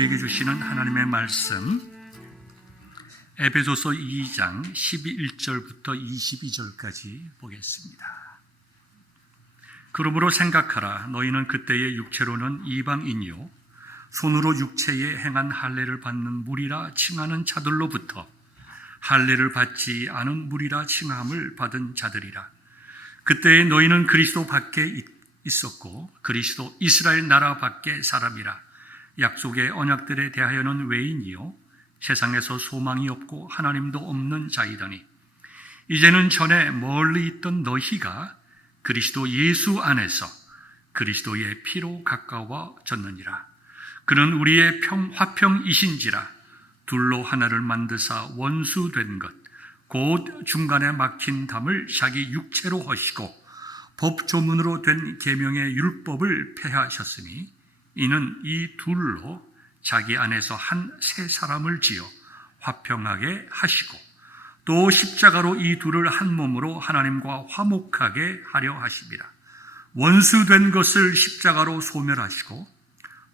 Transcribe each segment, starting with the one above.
우리에게 주시는 하나님의 말씀 에베소서 2장 11절부터 22절까지 보겠습니다. 그러므로 생각하라. 너희는 그때의 육체로는 이방인이요 손으로 육체에 행한 할례를 받는 무리라 칭하는 자들로부터 할례를 받지 않은 무리라 칭함을 받은 자들이라. 그때에 너희는 그리스도 밖에 있었고 그리스도 이스라엘 나라 밖에 사람이라. 약속의 언약들에 대하여는 외인이요 세상에서 소망이 없고 하나님도 없는 자이더니 이제는 전에 멀리 있던 너희가 그리스도 예수 안에서 그리스도의 피로 가까워졌느니라. 그는 우리의 화평이신지라. 둘로 하나를 만드사 원수된 것 곧 중간에 막힌 담을 자기 육체로 하시고 법조문으로 된 계명의 율법을 폐하셨으니 이는 이 둘로 자기 안에서 한 새 사람을 지어 화평하게 하시고 또 십자가로 이 둘을 한 몸으로 하나님과 화목하게 하려 하심이라. 원수된 것을 십자가로 소멸하시고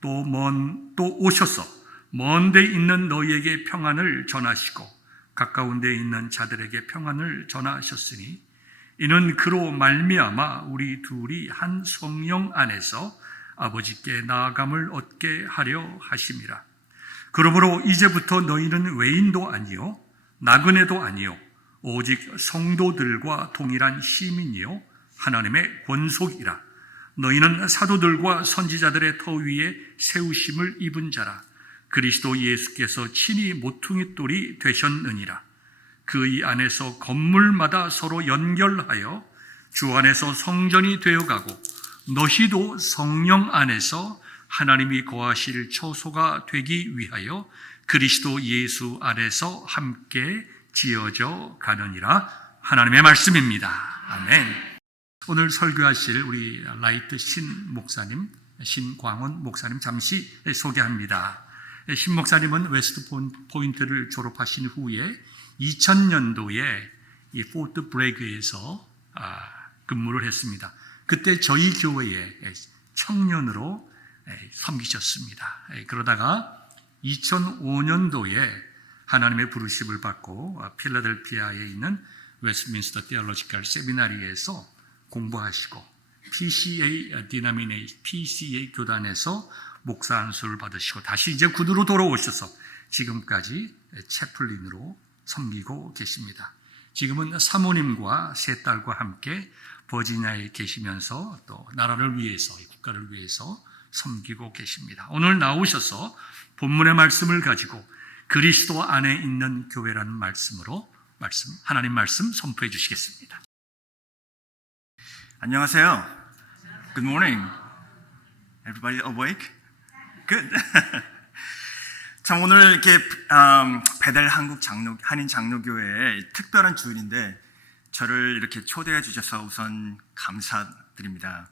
또 오셔서 먼 데 있는 너희에게 평안을 전하시고 가까운 데 있는 자들에게 평안을 전하셨으니 이는 그로 말미암아 우리 둘이 한 성령 안에서 아버지께 나아감을 얻게 하려 하심이라. 그러므로 이제부터 너희는 외인도 아니요 나그네도 아니요 오직 성도들과 동일한 시민이요 하나님의 권속이라. 너희는 사도들과 선지자들의 터 위에 세우심을 입은 자라. 그리스도 예수께서 친히 모퉁이돌이 되셨느니라. 그의 안에서 건물마다 서로 연결하여 주 안에서 성전이 되어가고 너희도 성령 안에서 하나님이 거하실 처소가 되기 위하여 그리스도 예수 안에서 함께 지어져 가느니라. 하나님의 말씀입니다. 아멘. 오늘 설교하실 우리 라이트 신광원 목사님 잠시 소개합니다. 신 목사님은 웨스트 포인트를 졸업하신 후에 2000년도에 이 포트 브래그에서 근무를 했습니다. 그때 저희 교회에 청년으로 섬기셨습니다. 그러다가 2005년도에 하나님의 부르심을 받고 필라델피아에 있는 웨스트민스터 테올로지컬 세미나리에서 공부하시고 PCA 교단에서 목사 안수를 받으시고 다시 이제 군으로 돌아오셔서 지금까지 채플린으로 섬기고 계십니다. 지금은 사모님과 세 딸과 함께 버지니아에 계시면서 또 나라를 위해서, 국가를 위해서 섬기고 계십니다. 오늘 나오셔서 본문의 말씀을 가지고 그리스도 안에 있는 교회라는 말씀으로 하나님 말씀 선포해 주시겠습니다. 안녕하세요. Good morning. Everybody awake? Good. 참 오늘 이렇게 베델 한국 한인 장로교회의 특별한 주일인데 저를 이렇게 초대해 주셔서 우선 감사드립니다.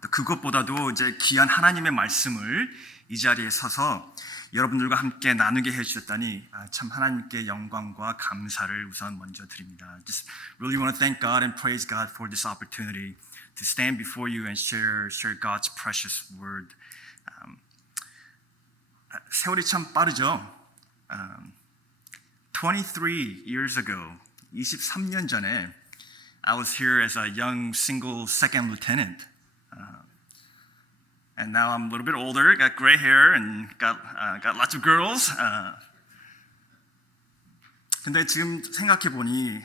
또 그것보다도 이제 귀한 하나님의 말씀을 이 자리에 서서 여러분들과 함께 나누게 해주셨다니 참 하나님께 영광과 감사를 우선 먼저 드립니다. Just really want to thank God and praise God for this opportunity to stand before you and share God's precious word. 세월이 참 빠르죠. 23 years ago, 23년 전에 I was here as a young single second lieutenant. And now I'm a little bit older, got gray hair and got lots of girls. 근데 지금 생각해 보니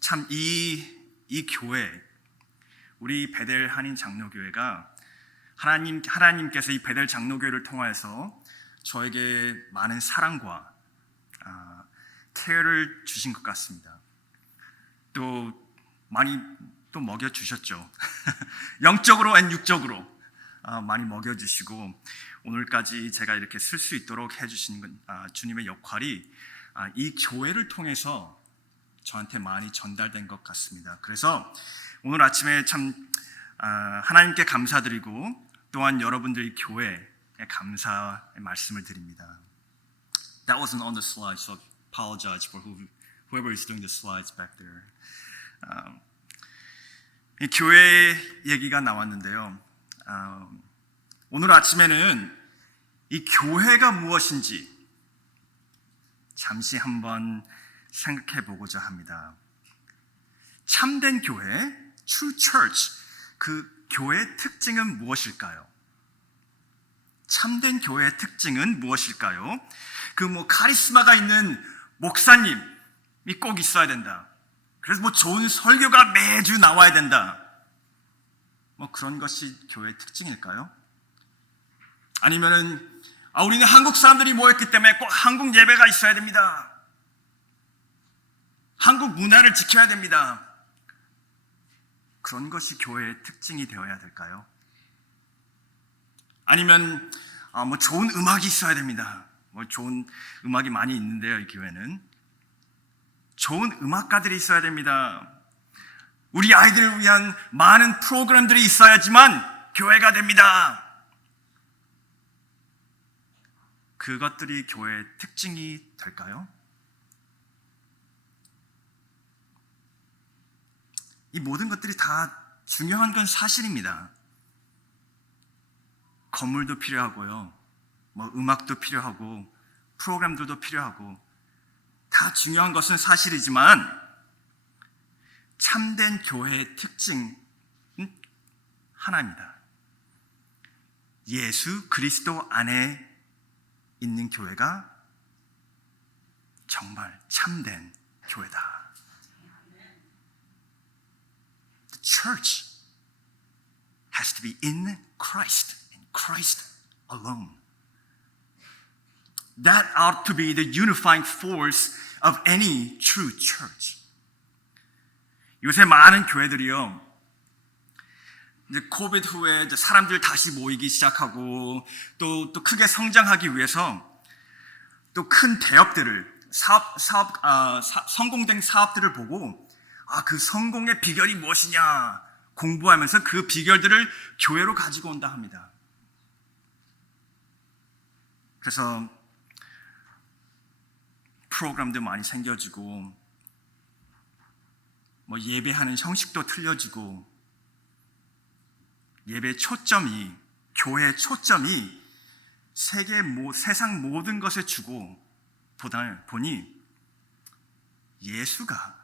참 이 교회, 우리 베델 한인 장로교회가 하나님께서 이 베델 장로교회를 통해서 저에게 많은 사랑과 케어를 주신 것 같습니다. 또 많이 또 먹여주셨죠. 영적으로 앤 육적으로 많이 먹여주시고 오늘까지 제가 이렇게 쓸 수 있도록 해주신 주님의 역할이 이 교회를 통해서 저한테 많이 전달된 것 같습니다. 그래서 오늘 아침에 참 하나님께 감사드리고 또한 여러분들이 교회에 감사의 말씀을 드립니다. That wasn't on the slide, so I apologize for whoever is doing the slides back there. 이 교회 얘기가 나왔는데요. 오늘 아침에는 이 교회가 무엇인지 잠시 한번 생각해 보고자 합니다. 참된 교회, true church, 그 교회의 특징은 무엇일까요? 참된 교회의 특징은 무엇일까요? 카리스마가 있는 목사님이 꼭 있어야 된다. 그래서 좋은 설교가 매주 나와야 된다. 그런 것이 교회의 특징일까요? 아니면은 우리는 한국 사람들이 모였기 때문에 꼭 한국 예배가 있어야 됩니다. 한국 문화를 지켜야 됩니다. 그런 것이 교회의 특징이 되어야 될까요? 아니면 좋은 음악이 있어야 됩니다. 좋은 음악이 많이 있는데요, 이 교회는. 좋은 음악가들이 있어야 됩니다. 우리 아이들을 위한 많은 프로그램들이 있어야지만 교회가 됩니다. 그것들이 교회의 특징이 될까요? 이 모든 것들이 다 중요한 건 사실입니다. 건물도 필요하고요. 음악도 필요하고 프로그램들도 필요하고 다 중요한 것은 사실이지만 참된 교회의 특징은 하나입니다. 예수 그리스도 안에 있는 교회가 정말 참된 교회다. The church has to be in Christ alone. That ought to be the unifying force of any true church. 요새 많은 교회들이요, 이제 코비드 후에 이제 사람들 다시 모이기 시작하고 또 크게 성장하기 위해서 또 큰 대업들을 성공된 사업들을 보고 그 성공의 비결이 무엇이냐 공부하면서 그 비결들을 교회로 가지고 온다 합니다. 그래서 프로그램도 많이 생겨지고 예배하는 형식도 틀려지고 예배의 초점이, 교회의 초점이 세상 모든 것에 주고 보니 예수가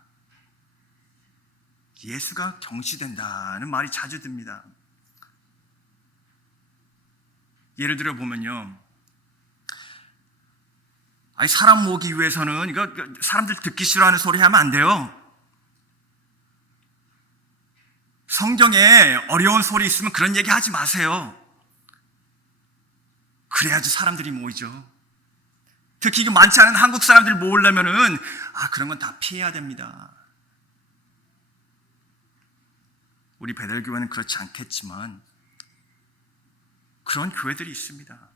경시된다는 말이 자주 듭니다. 예를 들어 보면요, 사람 모으기 위해서는 이거 사람들 듣기 싫어하는 소리 하면 안 돼요. 성경에 어려운 소리 있으면 그런 얘기 하지 마세요. 그래야지 사람들이 모이죠. 특히 많지 않은 한국 사람들 모으려면은 그런 건 다 피해야 됩니다. 우리 베델교회는 그렇지 않겠지만 그런 교회들이 있습니다.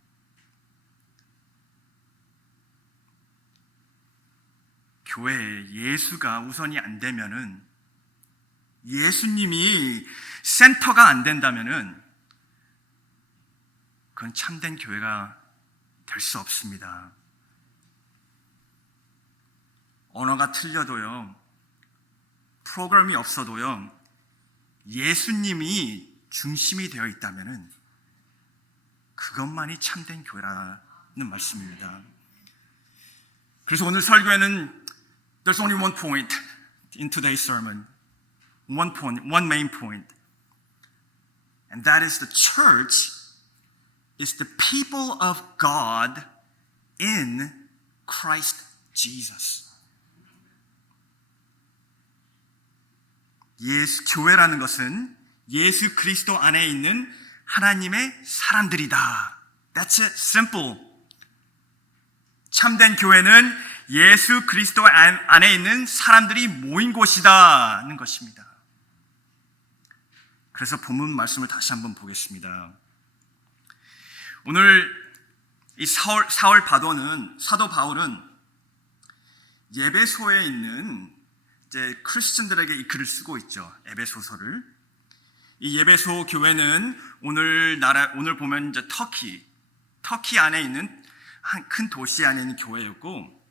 교회에 예수가 우선이 안 되면은, 예수님이 센터가 안 된다면은 그건 참된 교회가 될 수 없습니다. 언어가 틀려도요, 프로그램이 없어도요, 예수님이 중심이 되어 있다면은 그것만이 참된 교회라는 말씀입니다. 그래서 오늘 설교에는 there's only one point in today's sermon. One main point. And that is the church is the people of God in Christ Jesus. 교회라는 것은 예수 그리스도 안에 있는 하나님의 사람들이다. That's it. Simple. 참된 교회는 예수 그리스도 안에 있는 사람들이 모인 곳이다는 것입니다. 그래서 본문 말씀을 다시 한번 보겠습니다. 오늘 이 사도 바울은 예배소에 있는 이제 크리스천들에게 이 글을 쓰고 있죠. 에베소서를. 이 예배소 교회는 오늘 보면 이제 터키 안에 있는 한 큰 도시 안에 있는 교회였고,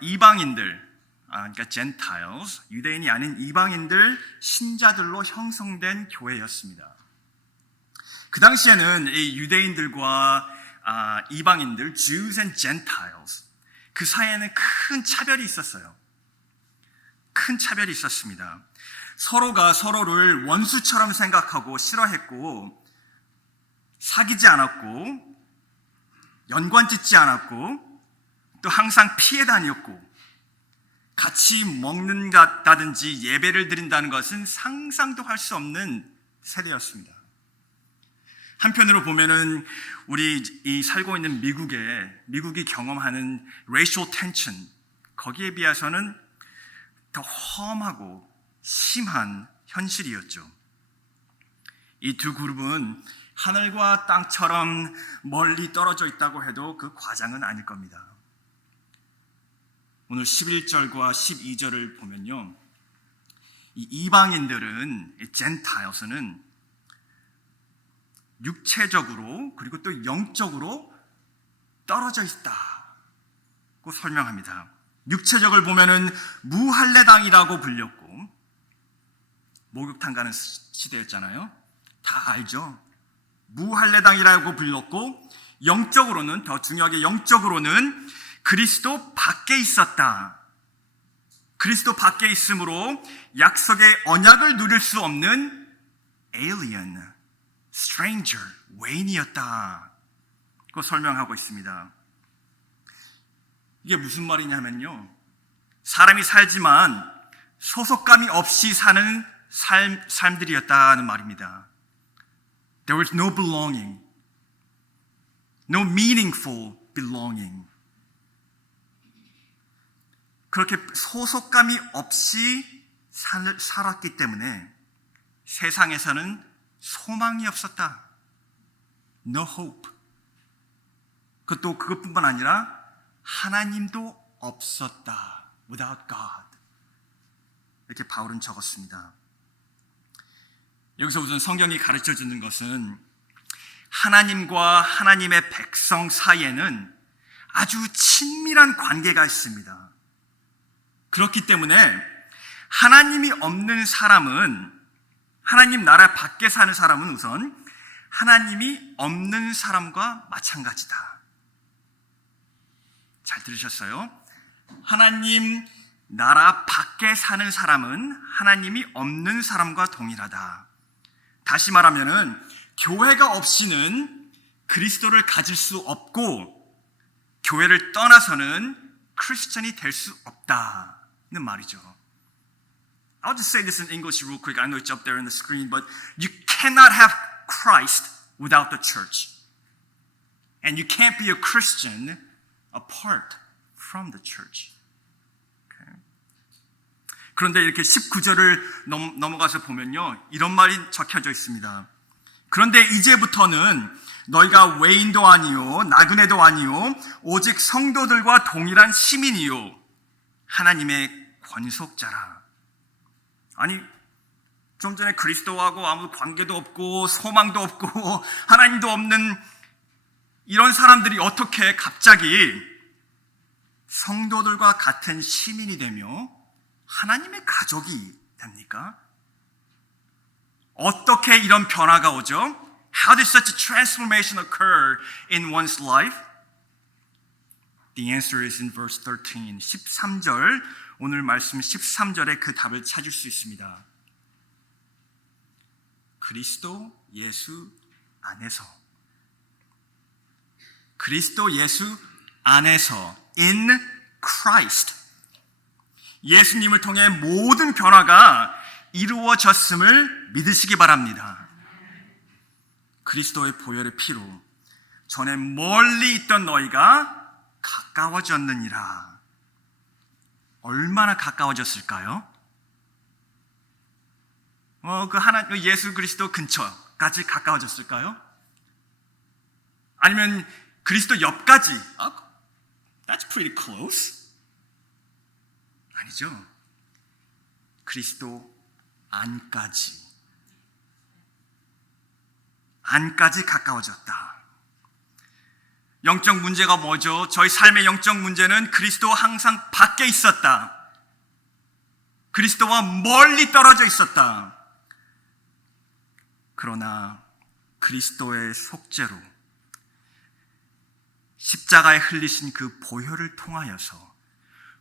이방인들, 그러니까 Gentiles, 유대인이 아닌 이방인들 신자들로 형성된 교회였습니다. 그 당시에는 이 유대인들과 이방인들, Jews and Gentiles, 그 사이에는 큰 차별이 있었어요. 큰 차별이 있었습니다. 서로가 서로를 원수처럼 생각하고 싫어했고, 사귀지 않았고, 연관 짓지 않았고, 또 항상 피해 다녔고, 같이 먹는다든지 예배를 드린다는 것은 상상도 할 수 없는 세대였습니다. 한편으로 보면은 우리 이 살고 있는 미국이 경험하는 racial tension, 거기에 비해서는 더 험하고 심한 현실이었죠. 이 두 그룹은 하늘과 땅처럼 멀리 떨어져 있다고 해도 그 과장은 아닐 겁니다. 오늘 11절과 12절을 보면요, 이 이방인들은, 젠타일스는 육체적으로 그리고 또 영적으로 떨어져 있다고 설명합니다. 육체적을 보면은 무할례당이라고 불렸고, 목욕탕 가는 시대였잖아요. 다 알죠. 무할례당이라고 불렸고, 영적으로는, 더 중요하게 영적으로는 그리스도 밖에 있었다. 그리스도 밖에 있으므로 약속의 언약을 누릴 수 없는 alien, stranger, 외인이었다. 고 설명하고 있습니다. 이게 무슨 말이냐면요, 사람이 살지만 소속감이 없이 사는 삶들이었다는 말입니다. There was no belonging, no meaningful belonging. 그렇게 소속감이 없이 살았기 때문에 세상에서는 소망이 없었다. No hope. 그것뿐만 아니라 하나님도 없었다. Without God. 이렇게 바울은 적었습니다. 여기서 우선 성경이 가르쳐주는 것은 하나님과 하나님의 백성 사이에는 아주 친밀한 관계가 있습니다. 그렇기 때문에 하나님이 없는 사람은, 하나님 나라 밖에 사는 사람은 우선 하나님이 없는 사람과 마찬가지다. 잘 들으셨어요? 하나님 나라 밖에 사는 사람은 하나님이 없는 사람과 동일하다. 다시 말하면은 교회가 없이는 그리스도를 가질 수 없고, 교회를 떠나서는 크리스천이 될 수 없다는 말이죠. I'll just say this in English real quick. I know it's up there on the screen, but you cannot have Christ without the church. And you can't be a Christian apart from the church. Okay. 그런데 이렇게 19절을 넘어가서 보면요, 이런 말이 적혀져 있습니다. 그런데 이제부터는 너희가 외인도 아니요 나그네도 아니요 오직 성도들과 동일한 시민이요 하나님의 권속자라. 아니, 좀 전에 그리스도하고 아무 관계도 없고 소망도 없고 하나님도 없는 이런 사람들이 어떻게 갑자기 성도들과 같은 시민이 되며 하나님의 가족이 됩니까? 어떻게 이런 변화가 오죠? How did such a transformation occur in one's life? The answer is in verse 13. 13절, 오늘 말씀 13절에 그 답을 찾을 수 있습니다. 그리스도 예수 안에서. 그리스도 예수 안에서. In Christ. 예수님을 통해 모든 변화가 이루어졌음을 믿으시기 바랍니다. 그리스도의 보혈의 피로 전에 멀리 있던 너희가 가까워졌느니라. 얼마나 가까워졌을까요? 예수 그리스도 근처까지 가까워졌을까요? 아니면 그리스도 옆까지? That's pretty close. 아니죠. 그리스도 안까지 가까워졌다. 영적 문제가 뭐죠? 저희 삶의 영적 문제는 그리스도와 항상 밖에 있었다. 그리스도와 멀리 떨어져 있었다. 그러나 그리스도의 속죄로 십자가에 흘리신 그 보혈을 통하여서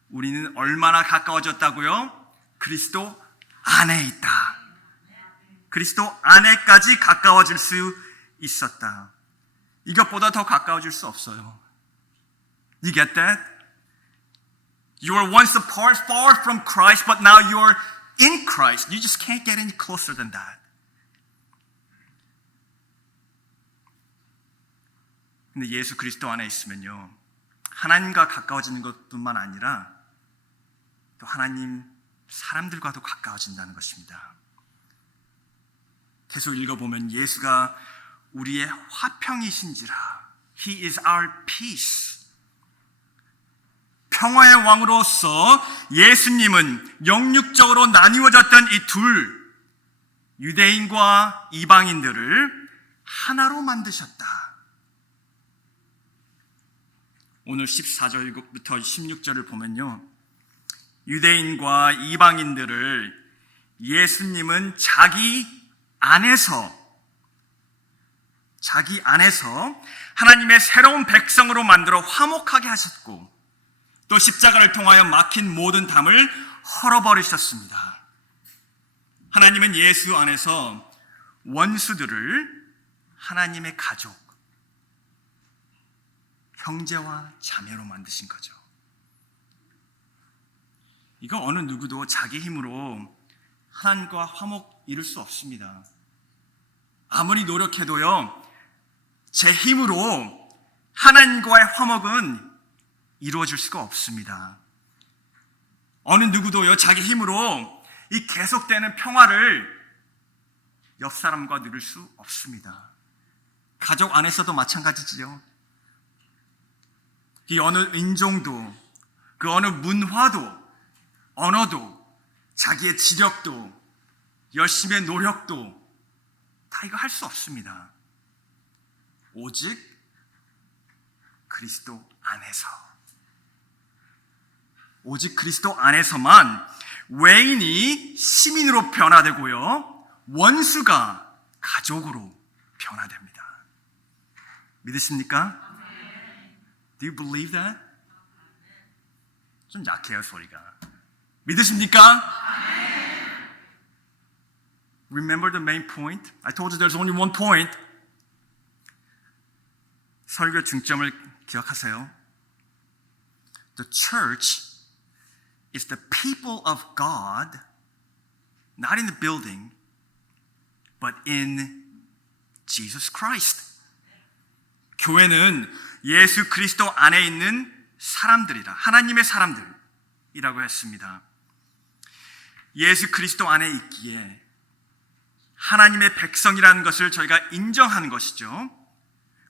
우리는 얼마나 가까워졌다고요? 그리스도 안에 있다. 그리스도 안에까지 가까워질 수 있었다. 이것보다 더 가까워질 수 없어요. You get that? You were once apart, far from Christ, but now you're in Christ. You just can't get any closer than that. 근데 예수 그리스도 안에 있으면요, 하나님과 가까워지는 것뿐만 아니라 또 하나님 사람들과도 가까워진다는 것입니다. 계속 읽어보면 예수가 우리의 화평이신지라. He is our peace. 평화의 왕으로서 예수님은 영육적으로 나뉘어졌던 이 둘, 유대인과 이방인들을 하나로 만드셨다. 오늘 14절부터 16절을 보면요, 유대인과 이방인들을 예수님은 자기 안에서 하나님의 새로운 백성으로 만들어 화목하게 하셨고, 또 십자가를 통하여 막힌 모든 담을 헐어버리셨습니다. 하나님은 예수 안에서 원수들을 하나님의 가족, 형제와 자매로 만드신 거죠. 이거 어느 누구도 자기 힘으로 하나님과 화목 이룰 수 없습니다. 아무리 노력해도요, 제 힘으로 하나님과의 화목은 이루어질 수가 없습니다. 어느 누구도요, 자기 힘으로 이 계속되는 평화를 옆 사람과 누릴 수 없습니다. 가족 안에서도 마찬가지지요. 이 어느 인종도, 그 어느 문화도, 언어도, 자기의 지력도, 열심의 노력도 다 이거 할 수 없습니다. 오직 그리스도 안에서, 오직 그리스도 안에서만 외인이 시민으로 변화되고요, 원수가 가족으로 변화됩니다. 믿으십니까? Do you believe that? 좀 약해요, 소리가. 믿으십니까? Remember the main point? I told you there's only one point. 설교 중점을 기억하세요. The church is the people of God, not in the building, but in Jesus Christ. 교회는 예수 그리스도 안에 있는 사람들이라, 하나님의 사람들이라고 했습니다. 예수 그리스도 안에 있기에 하나님의 백성이라는 것을 저희가 인정하는 것이죠.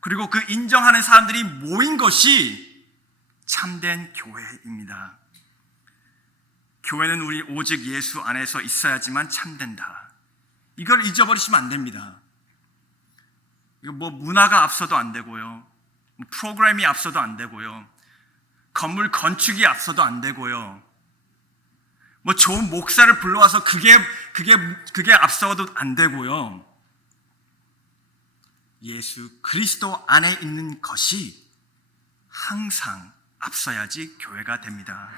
그리고 그 인정하는 사람들이 모인 것이 참된 교회입니다. 교회는 우리 오직 예수 안에서 있어야지만 참된다. 이걸 잊어버리시면 안 됩니다. 이거 뭐 문화가 앞서도 안 되고요, 프로그램이 앞서도 안 되고요, 건물 건축이 앞서도 안 되고요, 뭐 좋은 목사를 불러와서 그게 앞서도 안 되고요. 예수 그리스도 안에 있는 것이 항상 앞서야지 교회가 됩니다.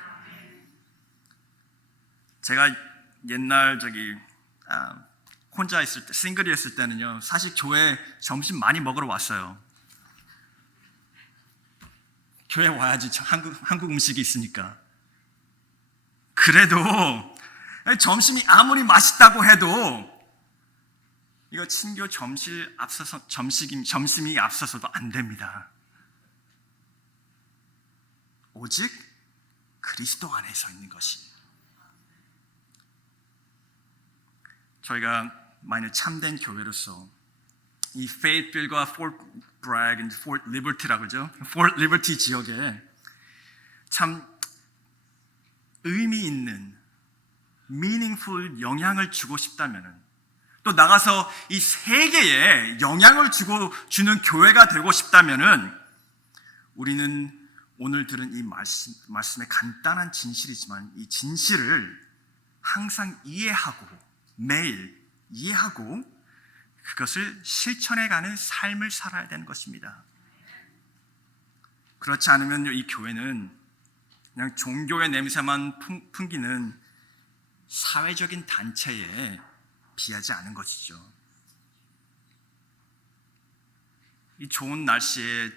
제가 옛날 혼자 있을 때, 싱글이었을 때는요, 사실 교회 점심 많이 먹으러 왔어요. 교회 와야지 한국 음식이 있으니까. 그래도 점심이 아무리 맛있다고 해도 이거 친교 점심이 앞서서도 안 됩니다. 오직 그리스도 안에서 있는 것이. 저희가 만약 참된 교회로서 이 페이트빌과 포트 브래그, 포트 리버티라고 그러죠. 포트 리버티 지역에 참 의미 있는 meaningful 영향을 주고 싶다면, 또 나가서 이 세계에 영향을 주는 교회가 되고 싶다면은, 우리는 오늘 들은 이 말씀의 간단한 진실이지만 이 진실을 항상 이해하고, 매일 이해하고 그것을 실천해가는 삶을 살아야 되는 것입니다. 그렇지 않으면 이 교회는 그냥 종교의 냄새만 풍기는 사회적인 단체에 비하지 않은 것이죠. 이 좋은 날씨에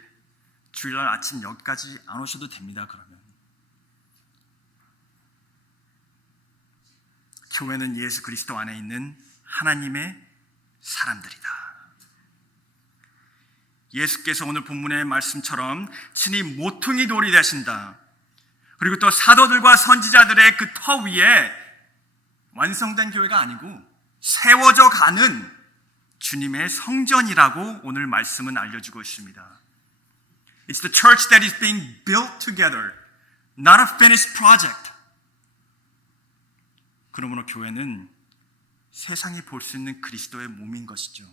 주일날 아침 여기까지 안 오셔도 됩니다. 그러면 교회는 예수 그리스도 안에 있는 하나님의 사람들이다. 예수께서 오늘 본문의 말씀처럼 친히 모퉁이 돌이 되신다. 그리고 또 사도들과 선지자들의 그 터 위에 완성된 교회가 아니고 세워져 가는 주님의 성전이라고 오늘 말씀은 알려주고 있습니다. It's the church that is being built together, not a finished project. 그러므로 교회는 세상이 볼 수 있는 그리스도의 몸인 것이죠.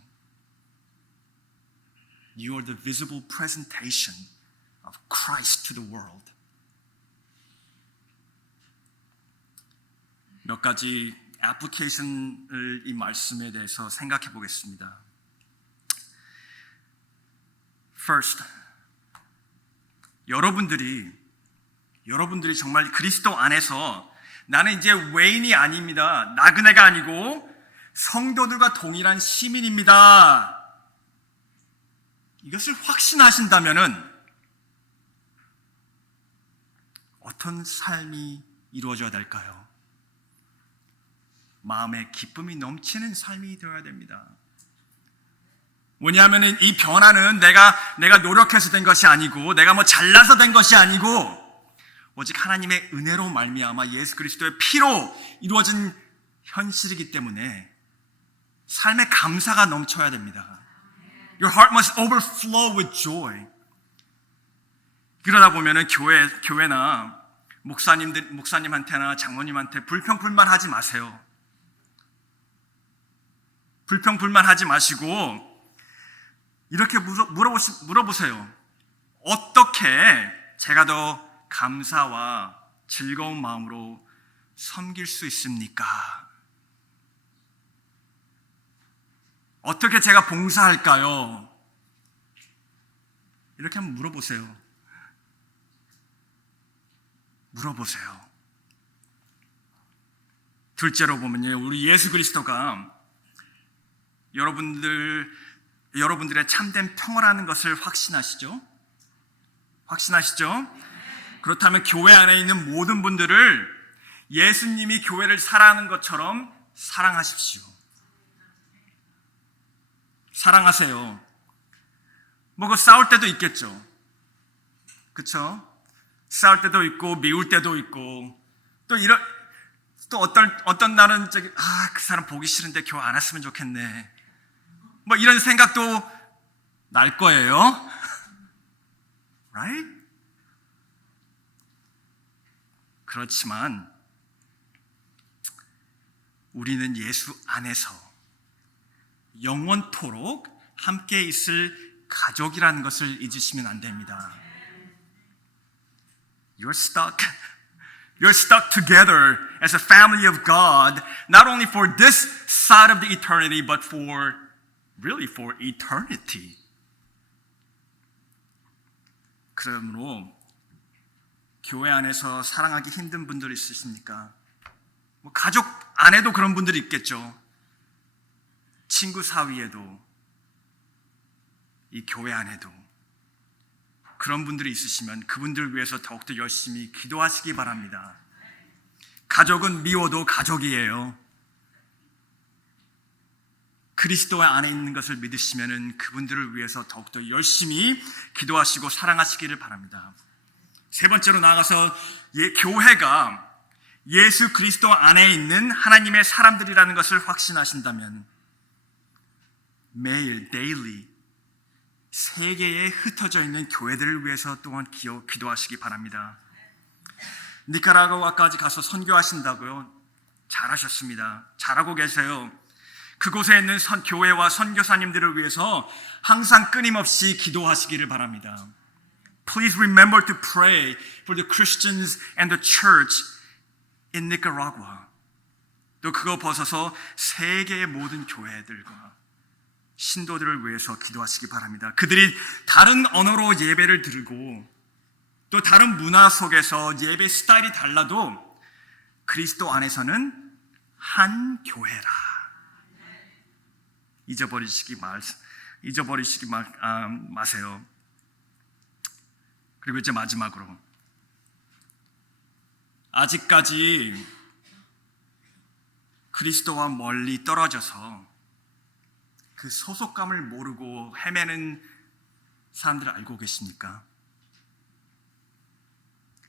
You are the visible presentation of Christ to the world. 몇 가지 애플리케이션을 이 말씀에 대해서 생각해 보겠습니다. First, 여러분들이 정말 그리스도 안에서 나는 이제 외인이 아닙니다. 나그네가 아니고 성도들과 동일한 시민입니다. 이것을 확신하신다면은 어떤 삶이 이루어져야 될까요? 마음에 기쁨이 넘치는 삶이 되어야 됩니다. 왜냐하면 이 변화는 내가 노력해서 된 것이 아니고 내가 뭐 잘나서 된 것이 아니고 오직 하나님의 은혜로 말미암아 예수 그리스도의 피로 이루어진 현실이기 때문에 삶에 감사가 넘쳐야 됩니다. Your heart must overflow with joy. 그러다 보면은 교회나 목사님한테나 장로님한테 불평불만하지 마세요. 불평불만하지 마시고 이렇게 물어보세요. 어떻게 제가 더 감사와 즐거운 마음으로 섬길 수 있습니까? 어떻게 제가 봉사할까요? 이렇게 한번 물어보세요. 둘째로 보면요, 우리 예수 그리스도가 여러분들의 참된 평화라는 것을 확신하시죠? 그렇다면 교회 안에 있는 모든 분들을 예수님이 교회를 사랑하는 것처럼 사랑하십시오. 사랑하세요. 뭐 싸울 때도 있겠죠. 그렇죠? 싸울 때도 있고 미울 때도 있고 또 어떤 날은 그 사람 보기 싫은데 교회 안 왔으면 좋겠네. 뭐 이런 생각도 날 거예요. Right? 그렇지만 우리는 예수 안에서 영원토록 함께 있을 가족이라는 것을 잊으시면 안 됩니다. You're stuck together as a family of God, not only for this side of the eternity, but for eternity. 그러므로 교회 안에서 사랑하기 힘든 분들 있으십니까? 뭐 가족 안에도 그런 분들이 있겠죠. 친구 사이에도, 이 교회 안에도 그런 분들이 있으시면 그분들을 위해서 더욱더 열심히 기도하시기 바랍니다. 가족은 미워도 가족이에요. 그리스도 안에 있는 것을 믿으시면 그분들을 위해서 더욱더 열심히 기도하시고 사랑하시기를 바랍니다. 세 번째로 나아가서 교회가 예수 그리스도 안에 있는 하나님의 사람들이라는 것을 확신하신다면 매일, daily 세계에 흩어져 있는 교회들을 위해서 또한 기도하시기 바랍니다. 니카라과까지 가서 선교하신다고요? 잘하셨습니다. 잘하고 계세요. 그곳에 있는 교회와 선교사님들을 위해서 항상 끊임없이 기도하시기를 바랍니다. Please remember to pray for the Christians and the church in Nicaragua. 또 그거 벗어서 세계의 모든 교회들과 신도들을 위해서 기도하시기 바랍니다. 그들이 다른 언어로 예배를 드리고 또 다른 문화 속에서 예배 스타일이 달라도 그리스도 안에서는 한 교회라. 잊어버리시기 마세요. 그리고 이제 마지막으로, 아직까지 그리스도와 멀리 떨어져서 그 소속감을 모르고 헤매는 사람들을 알고 계십니까?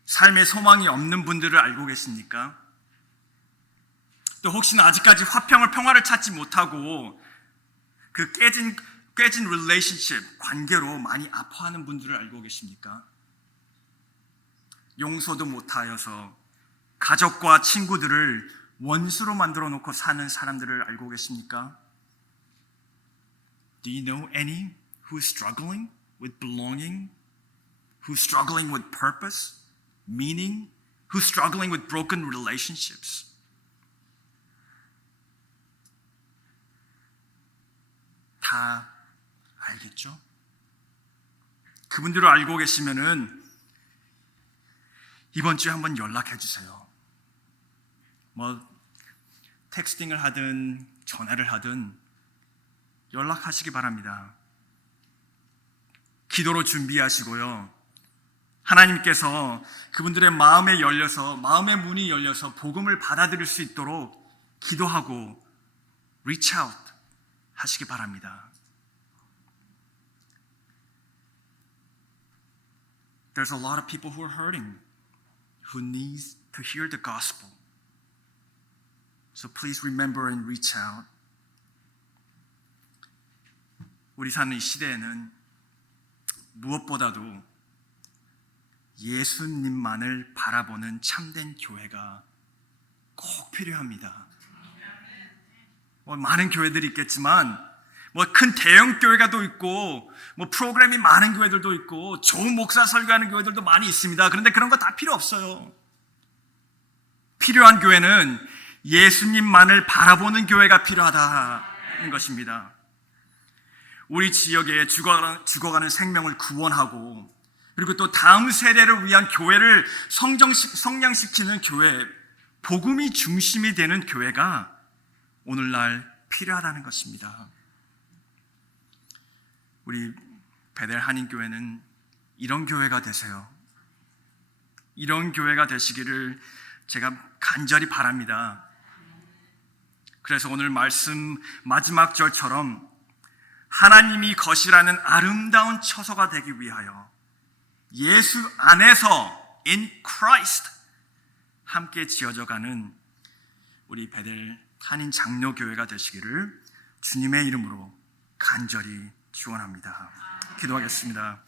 삶의 소망이 없는 분들을 알고 계십니까? 또 혹시나 아직까지 평화를 찾지 못하고 그 깨진 relationship, 관계로 많이 아파하는 분들을 알고 계십니까? 용서도 못하여서 가족과 친구들을 원수로 만들어 놓고 사는 사람들을 알고 계십니까? Do you know any who's struggling with belonging? Who's struggling with purpose, meaning? Who's struggling with broken relationships? 다 알겠죠? 그분들을 알고 계시면은 이번 주에 한번 연락해 주세요. 텍스팅을 하든 전화를 하든 연락하시기 바랍니다. 기도로 준비하시고요. 하나님께서 그분들의 마음의 문이 열려서 복음을 받아들일 수 있도록 기도하고 reach out 하시기 바랍니다. There's a lot of people who are hurting, who need to hear the gospel. So please remember and reach out. 우리 사는 이 시대에는 무엇보다도 예수님만을 바라보는 참된 교회가 꼭 필요합니다. 많은 교회들이 있겠지만 큰 대형 교회가 또 있고 프로그램이 많은 교회들도 있고 좋은 목사 설교하는 교회들도 많이 있습니다. 그런데 그런 거 다 필요 없어요. 필요한 교회는 예수님만을 바라보는 교회가 필요하다는 것입니다. 우리 지역에 죽어가는 생명을 구원하고 그리고 또 다음 세대를 위한 교회를 성장시키는 교회, 복음이 중심이 되는 교회가 오늘날 필요하다는 것입니다. 우리 베델 한인교회는 이런 교회가 되세요. 이런 교회가 되시기를 제가 간절히 바랍니다. 그래서 오늘 말씀 마지막 절처럼 하나님이 거시라는 아름다운 처소가 되기 위하여 예수 안에서 in Christ 함께 지어져가는 우리 베델 한인 장로교회가 되시기를 주님의 이름으로 간절히 축원합니다. 기도하겠습니다.